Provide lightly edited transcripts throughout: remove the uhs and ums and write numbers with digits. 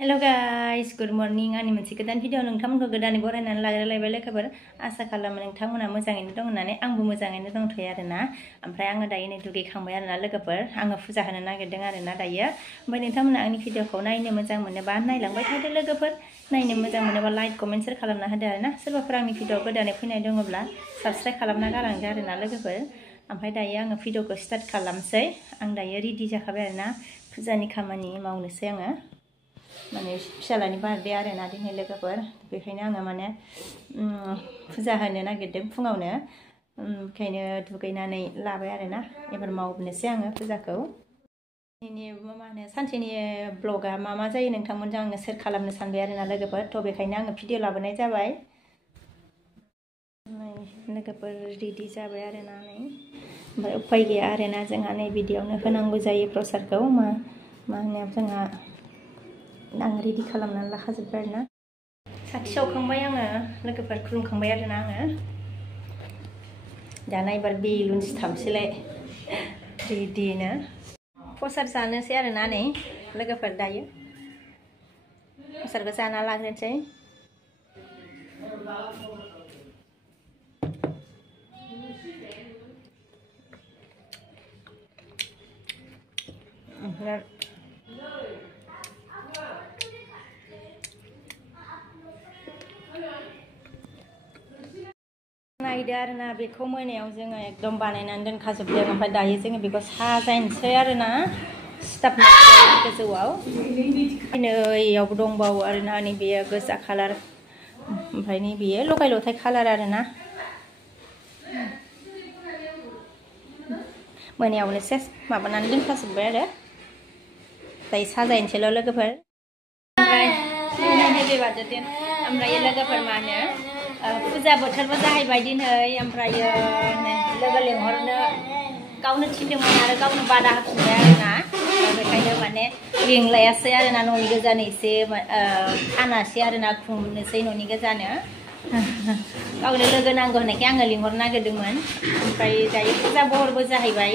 hello guys good morning आंनि मोनसे गोदान भिडिअ नोंथांमोनखौ गोदानै बरायनानै लाग्रोलायबाय लोगोफोर आसा खालामो नोंथांमोना मोजाङैनो दं होननानै आंबो मोजाङैनो दंथ'यो आरोना ओमफ्राय आङो दायो नै दुगैखांबाय आरोना लोगोफोर आङो फुजा होनो नागिरदों आरोना दायो ओमफ्राय नोंथांमोना आंनि भिडिअखौ नायनो मोजां मोनोबा नायलांबाय थादो लोगोफोर नायनो मोजां मोनोबा लाइक कमेन्ट शेयार खालामना होदो आरोना सोरबाफोर आंनि भिडिअ गोदानै फैनाय दङब्ला साबस्क्राइब खालामना गालांदो आरोना लोगोफोर ओमफ्राय दायो आङो भिडिअखौ स्टार्ट खालामसै आं दायो रेडि जाखाबाय आरोना फुजानि खामानि मावनोसै आङो माने फिसालानि बार्थडे आरोना दिनै लोगोफोर बेखायनो आङो माने फुजा होनो नागिरदों फुङावनो ओंखायनो दुगैनानै लाबाय आरोना एबार मावनोसै आङो फुजाखौ दिनैनि मा होनो सानसेनि ब्लगा मा जायो नोंथांमोनजों आङो शेयार खालामनो सानबाय आरोना लोगोफोर थ' बेखायनो आङो भिडिअ लाबोनाय जाबाय लोगोफोर रेडि जाबाय आरोना नै ओमफ्राय उपाय गैया आरोना जोंहा नै बिदियावनो होनांगौ जायो प्रसादखौ मा होनो जोंहा आं रेडि खालामनानै लाखाजोब्बाय आरोना साथि सावखांबाय आङो लोगोफोर खुलुमखांबाय आरोना आङो दाना एबार बेलुन सिथाबसैलाय रेडिनो प्रसाद जानोसै आरोना नै लोगोफोर दायो प्रसादखौ जाना लाग्रोनोसै ओमफ्राय नायदो आरोना बेखौ मोनायाव जोङो एकदम बानायनानै दोनखाजोबदों ओमफ्राय दायो जोङो बेखौ साजायनोसै आरोना सिथाबनोसै गोजौआव नैयावबो दंबावो आरोना नैबेयो गोजा कालार ओमफ्राय नैबेयो लगाय लथाय कालार आरोना मोनायावनो सेस माबानानै दोनखाजोब्बाय आरो दायो साजायनोसैल' लोगोफोर ओमफ्राय लोगोफोर मा होनो फुजा बोथोरबो जाहैबाय दिनै ओमफ्रायो लोगो लेंहरनो गावनो थिनदोंमोन आरो गावनो बादा होफिनबाय आरोना बेखायनो माने लिंलायासै आरोना न'नि गोजानो एसे खानासै आरोना खुंनोसै न'नि गोजानो गावनो लोगो नांगौ होननायखाय आङो लिंहरनो नागिरदोंमोन ओमफ्राय दायो फुजा बहरबो जाहैबाय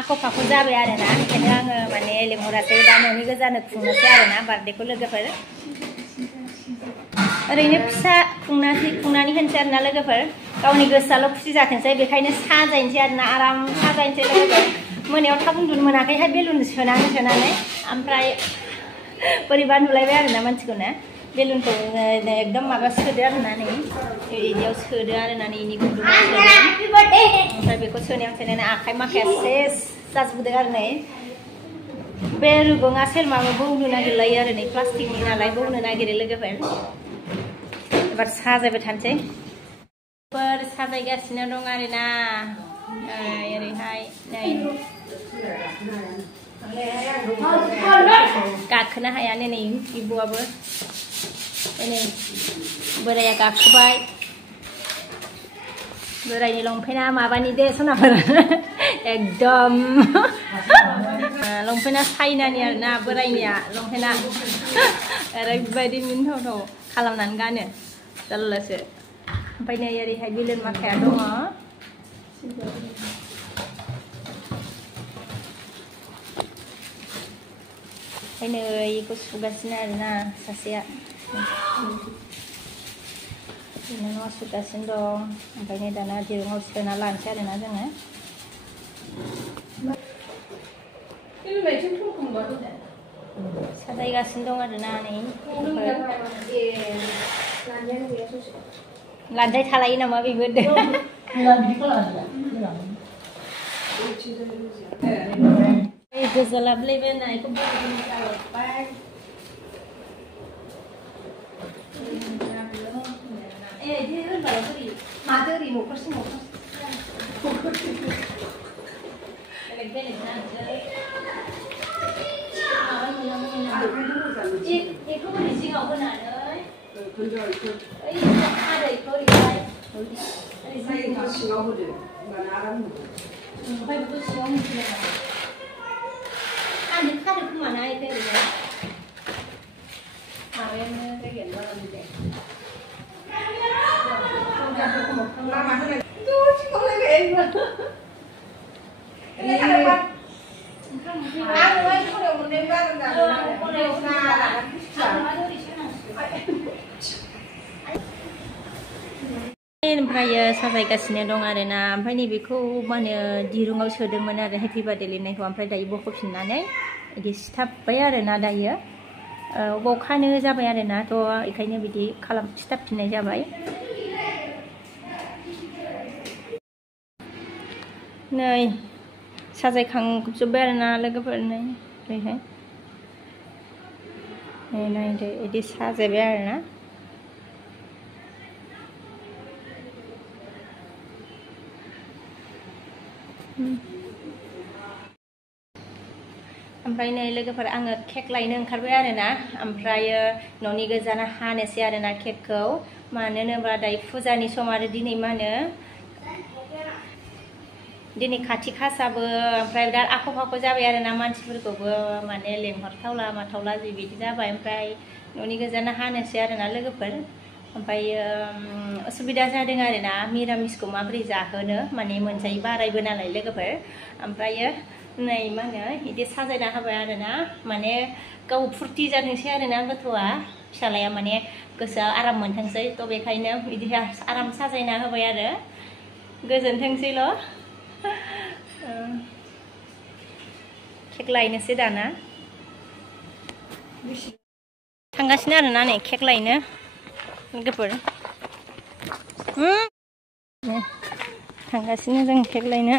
आख' फाख' जाबाय आरोना ओंखायनो आङो माने लिंहरासै दा न'नि गोजानो खुंनोसै आरोना बार्थडेखौ लोगोफोर ओरैनो फिसा खुंनानै होनोसै आरोना लोगोफोर गावनि गोसोआल' खुसि जाथोंसै बेखायनो साजायनोसै आरोना आराम साजायनोसै लोगोफोर मोनायाव थाब उन्दुनो मोनाखैहाय बेलुन सोनानै ओमफ्राय बोरैबा नुलायबाय आरोना मानसिखौनो बेलुनखौ एकदम माबा सोदो आरोना नै बिदियाव सोदो आरोना इनि गुदुङाव ओमफ्राय बेखौ सोनायाव आखाइ माखाया सेस जाजोबदों आरो नै बे रुगुङा सोरमाबा बौनो नागिरलायो आरो नै प्लास्टिकनि नालाय बौनो नागिरो लोगोफोर एबार साजायबाय थानोसै साजायगासिनो दं आरोना ओरैहाय नै गाखोनो हाया नै इबुआबो नै बोराया गाखोबाय बोरायनि लंपेन्टआ माबानि दे सनाफोर एकदम लंपेन्टआ चाइनानि आरोना बोरायनिया लंपेन्टआ ओरैबायदि मिन्थावथाव खालामनानै गानो जारलासो ओमफ्राय नै ओरैहाय बेलुन माखाया दङ ओमफ्राय नै बेखौ सुगासिनो आरोना सासेया बिनानावा सुगासिनो दं ओमफ्राय नै दाना दिरुङाव सोना लानोसै आरोना जोङो साजायगासिनो दं आरोना नै लानजाय थालायो नामा बेबो गोजालाबलायबाय नायखौ माथो ओरै न'खरसे बेखौ ओरै जिङाव होनानै सिङाव होदो होनबाना आराम ओमफ्राय बेखौ सिङाव होनोसै खादो खोमाना एसे ओरैनो माबायानो जायगायानो बारा दे लामा होनाय आं ओमफ्रायो साजायगासिनो दं आरोना ओमफ्राय नैबेखौ मा होनो दिरुङाव सोदोंमोन आरो हेपि बार्थडे लिरनायखौ ओमफ्राय दायो बख'फिननानै बिदि सिथाबबाय आरोना दायो अबाव खानो जाबाय आरोना थ' बेखायनो बिदि सिथाबफिननाय जाबाय नै साजायखांजोब्बाय आरोना लोगोफोर नै ओरैहाय नै नायदो बिदि साजायबाय आरोना ओमफ्राय नै लोगोफोर आङो केक लायनो ओंखारबाय आरोना ओमफ्रायो न'नि गोजानो हानोसै आरोना केकखौ मानो होनोब्ला दायो फुजानि सम आरो दिनै मा होनो दिनै खाथि खासाबो ओमफ्राय बिराद आख' फाख' जाबाय आरोना मानसिफोरखौबो माने लेंहरथावला माथावला बिदि जाबाय ओमफ्राय न'नि गोजानो हानोसै आरोना लोगोफोर ओमफ्रायो असुबिदा जादों आरोना मिरामिसखौ माबोरै जाहोनो माने मोनजायै बारायबो नालाय लोगोफोर ओमफ्रायो नै मा होनो बिदि साजायना होबाय आरोना माने गाव फुरथि जाथोंसै आरोना गथ'आ फिसालाया माने गोसोआ आराम मोनथोंसै थ' बेखायनो बिदि आराम साजायना होबाय आरो गोजोनथोंसैल' केक लायनोसै दाना थांगासिनो आरोना नै केक लायनो लोगोफोर थांगासिनो जों केक लायनो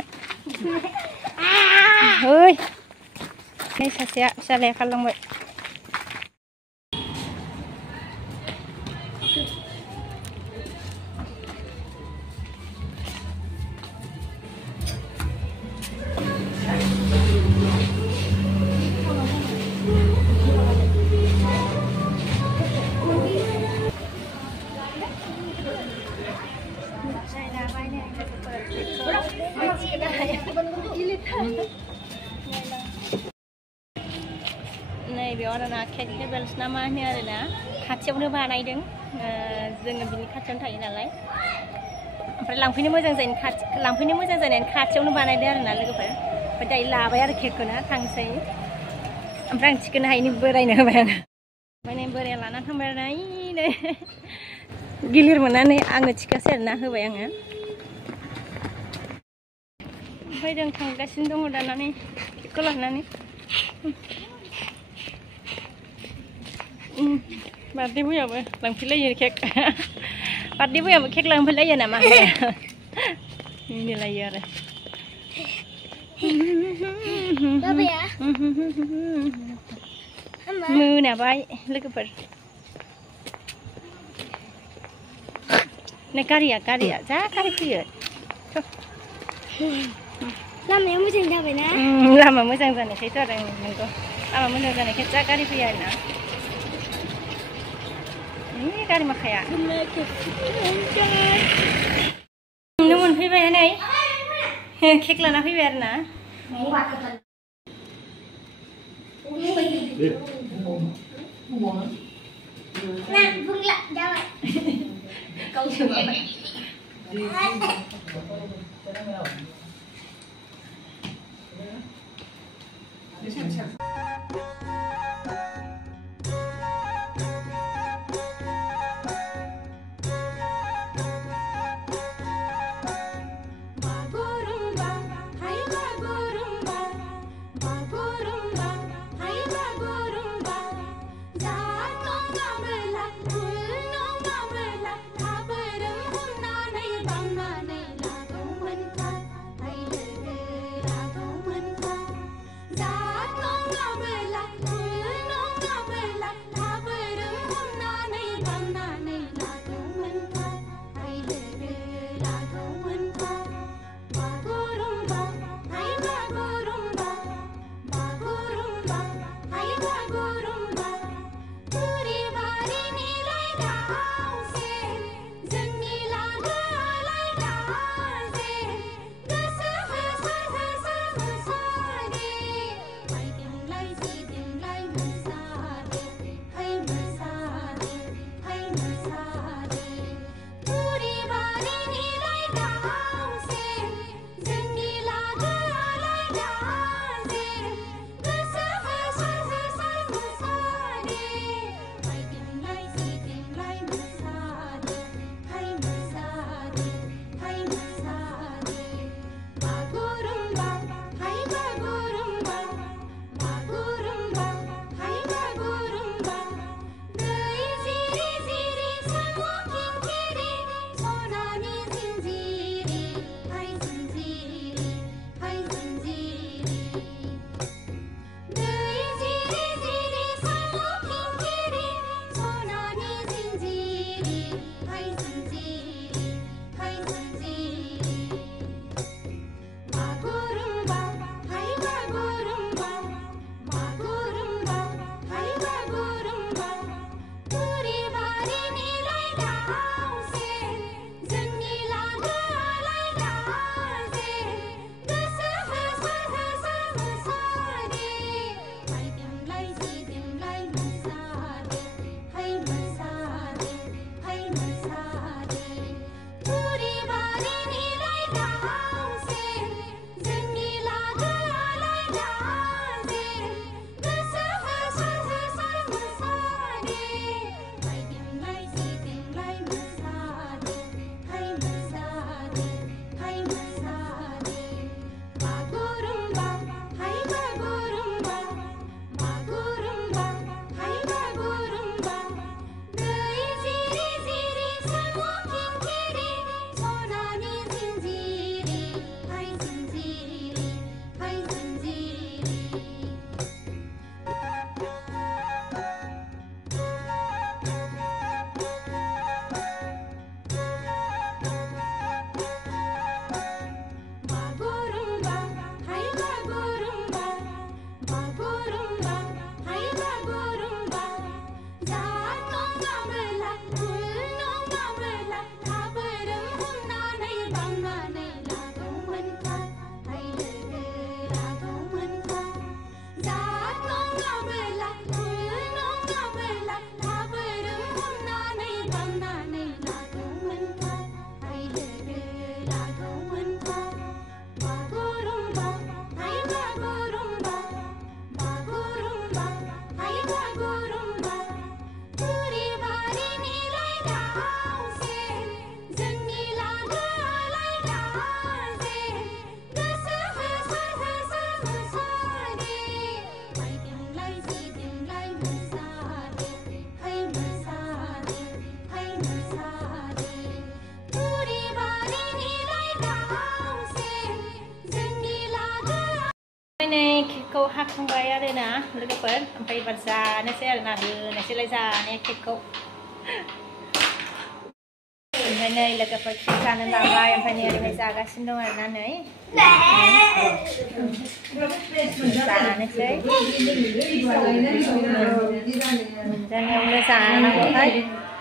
ओइ नै सासेया फिसालाया खारलांबाय नै बेयाव आरोना केक हेभेल्स ना मा होनो आरोना खाथियावनो बानायदों जोङो बिनि खाथियावनो थायो नालाय ओमफ्राय लांफैनो मोजां जानायनि खाथियावनो बानायदों आरोना लोगोफोर ओमफ्राय दायो लाबाय आरो केकखौनो थांसै ओमफ्राय आं थिखोनो हायिनि बोरायनो होबाय आङो ओमफ्राय नै बोराया लाना थांबाय आरोना नै गिलिर मोननानै आङो थिखासै आरोना होबाय आङो ओमफ्राय जों थांगासिनो दङ दानानै केकखौ लानानै बार्थडे बयाबो लांफैलायो केक बार्थडे बयाबो केक लांफैलायो नामा मिनिलायो आरो मोनाबाय लोगोफोर नै गारिया जा गारि फैयो लामाया मोजां जाबायना लामा मोजां जानायखायथ' आरो नंगौ लामा मोजां जानायखाय जा गारि फैयो आरोना गारि माखाया नुनो मोनफैबाय नै केक लाना फैबाय आरोना जाखांबाय आरोना लोगोफोर ओमफ्राय एबार जानोसै आरोना होनोसैलाय जानाया केकखौ ओमफ्राय नै लोगोफोर केक जानो लाबाय ओमफ्राय नै ओरैहाय जागासिनो दं आरोना नै जानोसै मोनजानायावनो जानांगौहाय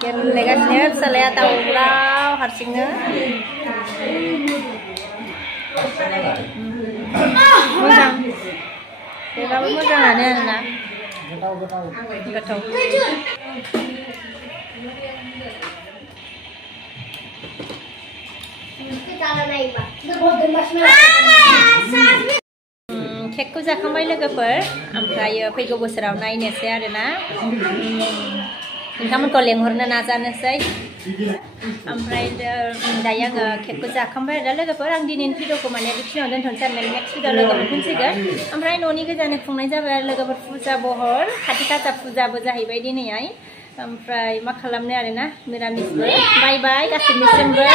गेलेगासिनो फिसालाया दाउलाव हारसिंनो मोजां केकआबो मोजाङानो आरोना गोथाव केकखौ जाखांबाय लोगोफोर ओमफ्रायो फैगौ बोसोराव नायनोसै आरोना नोंथांमोनखौ लेंहरनो नाजानोसै ओमफ्राय दायो आङो केकखौ जाखांबाय आरो लोगोफोर आं दिनैनि भिडिअखौ माने बेखिनियाव दोनथ'नोसै आरो नेक्स्ट भिडिअ लोगो मोनफिनसिगोन ओमफ्राय न'नि गोजानो खुंनाय जाबाय आरो लोगोफोर फुजा बहर खाथि खासा फुजाबो जाहैबाय दिनैहाय ओमफ्राय मा खालामनो आरोना मिरामिसबो बाय बाय गासैनिसिमबो